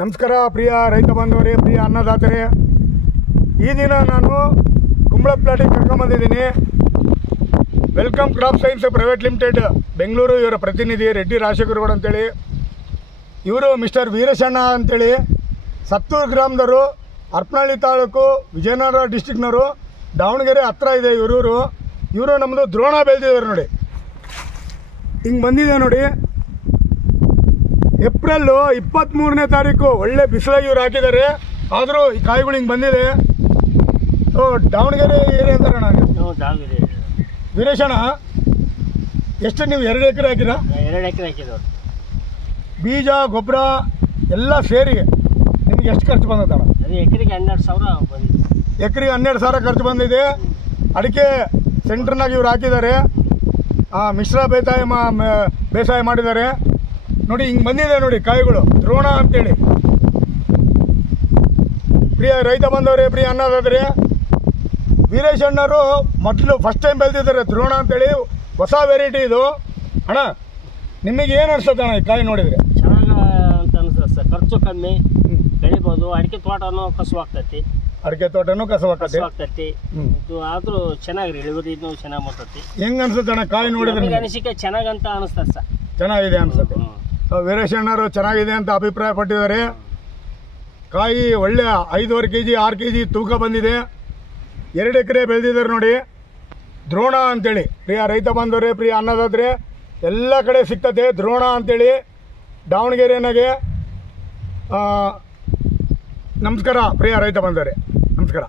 ನಮಸ್ಕಾರ ಪ್ರಿಯ ರೈತ ಬಾಂಧವರೇ, ಪ್ರಿಯ ಅನ್ನದಾತರೇ. ಈ ದಿನ ನಾನು ಕುಂಬಳ ಪ್ಲಾಟಿಗೆ ಕರ್ಕೊಂಬಂದಿದ್ದೀನಿ. Welcome crop science private limited Bengaluru. ಇವರ ಪ್ರತಿನಿಧಿ ರೆಡ್ಡಿ ರಾಜಶೇಖರಗೌಡ ಅಂತೇಳಿ. ಇವರು ಮಿಸ್ಟರ್ ವೀರಶಣ್ಣ ಅಂತೇಳಿ ಸತ್ತೂರು ಗ್ರಾಮದವರು, ಹರಪನಹಳ್ಳಿ ತಾಲೂಕು, ವಿಜಯನಗರ ಡಿಸ್ಟಿಕ್ನವರು, ದಾವಣಗೆರೆ ಹತ್ರ ಇದೆ ಇವರೂರು. ಇವರು ನಮ್ಮದು ದ್ರೋಣ ಬೆಳೆದಿದ್ದಾರೆ ನೋಡಿ. ಹಿಂಗೆ ಬಂದಿದೆ ನೋಡಿ. ಏಪ್ರಿಲ್ 23ನೇ ತಾರೀಕು ಒಳ್ಳೆ ಬಿಸಿಲಾಗಿ ಇವ್ರು ಹಾಕಿದ್ದಾರೆ. ಆದರೂ ಈ ಕಾಯಿಗಳು ಹಿಂಗೆ ಬಂದಿದೆ. ಸೊ ದಾವಣಗೆರೆ ಏರಿಯಾ ಅಂತಾರೆ ನಾನು. ವೀರೇಶಣ್ಣ, ಎಷ್ಟು ನೀವು 2 ಎಕರೆ ಹಾಕಿರಾ? 2 ಎಕರೆ ಹಾಕಿದ್ರು. ಬೀಜ ಗೊಬ್ಬರ ಎಲ್ಲ ಸೇರಿ ನಿಮ್ಗೆ ಎಷ್ಟು ಖರ್ಚು ಬಂದದಣ್ಣ? ಎಕರೆಗೆ 12,000 ಬಂದಿದೆ. ಎಕರೆಗೆ 12,000 ಖರ್ಚು ಬಂದಿದೆ. ಅಡಿಕೆ ಸೆಂಟ್ರ್ನಾಗ ಇವ್ರು ಹಾಕಿದ್ದಾರೆ. ಮಿಶ್ರ ಬೇಸಾಯ ಮಾಡಿದ್ದಾರೆ ನೋಡಿ. ಹಿಂಗೆ ಬಂದಿದೆ ನೋಡಿ ಕಾಯಿಗಳು, ದ್ರೋಣ ಅಂತೇಳಿ. ಪ್ರಿಯ ರೈತ ಬಂದವರೇ, ಪ್ರಿಯ ಅನ್ನದಾದ್ರೆ, ವೀರೇಶಣ್ಣವರು ಮೊದಲು ಫಸ್ಟ್ ಟೈಮ್ ಬೆಳೆದಿದ್ದಾರೆ ದ್ರೋಣ ಅಂತೇಳಿ. ಹೊಸ ವೆರೈಟಿ ಇದು. ಅಣ್ಣ, ನಿಮಗೆ ಏನು ಅನ್ಸುತ್ತೆ ಅಣ್ಣ ಈ ಕಾಯಿ ನೋಡಿದರೆ? ಚೆನ್ನಾಗಿ ಅಂತ ಅನಿಸ್ತದೆ ಸರ್. ಖರ್ಚು ಕಮ್ಮಿ, ಬೆಳಿಬೋದು. ಅಡಿಕೆ ತೋಟನೂ ಕಸುವಾಗ್ತೈತಿ. ಅಡಿಕೆ ತೋಟನೂ ಕಸುವಾಗ್ತೈತಿ. ಇದು ಆದರೂ ಚೆನ್ನಾಗಿ ಇಳುವರಿ ಇನ್ನೂ ಚೆನ್ನಾಗಿ ಬರ್ತೈತಿ. ಹೆಂಗೆ ಅನ್ಸುತ್ತೆ ಅಣ್ಣ ಕಾಯಿ ನೋಡಿದ್ರೆ? ಅನಿಸಿಕೆ ಚೆನ್ನಾಗಂತ ಅನಿಸ್ತದೆ ಸರ್. ಚೆನ್ನಾಗಿದೆ ಅನ್ಸುತ್ತೆ. ವೀರೇಶಣ್ಣವರು ಚೆನ್ನಾಗಿದೆ ಅಂತ ಅಭಿಪ್ರಾಯ ಪಟ್ಟಿದ್ದಾರೆ. ಕಾಯಿ ಒಳ್ಳೆ 5.5 kg 6 kg ತೂಕ ಬಂದಿದೆ. 2 ಎಕರೆ ಬೆಳೆದಿದ್ದಾರೆ ನೋಡಿ, ದ್ರೋಣ ಅಂತೇಳಿ. ಪ್ರಿಯ ರೈತ ಬಂದವರೇ, ಪ್ರಿಯ ಅನ್ನದಾದ್ರೆ, ಎಲ್ಲ ಕಡೆ ಸಿಗ್ತದೆ ದ್ರೋಣ ಅಂತೇಳಿ ದಾವಣಗೆರೆನಾಗೆ. ನಮಸ್ಕಾರ ಪ್ರಿಯ ರೈತ ಬಂದವರೇ, ನಮಸ್ಕಾರ.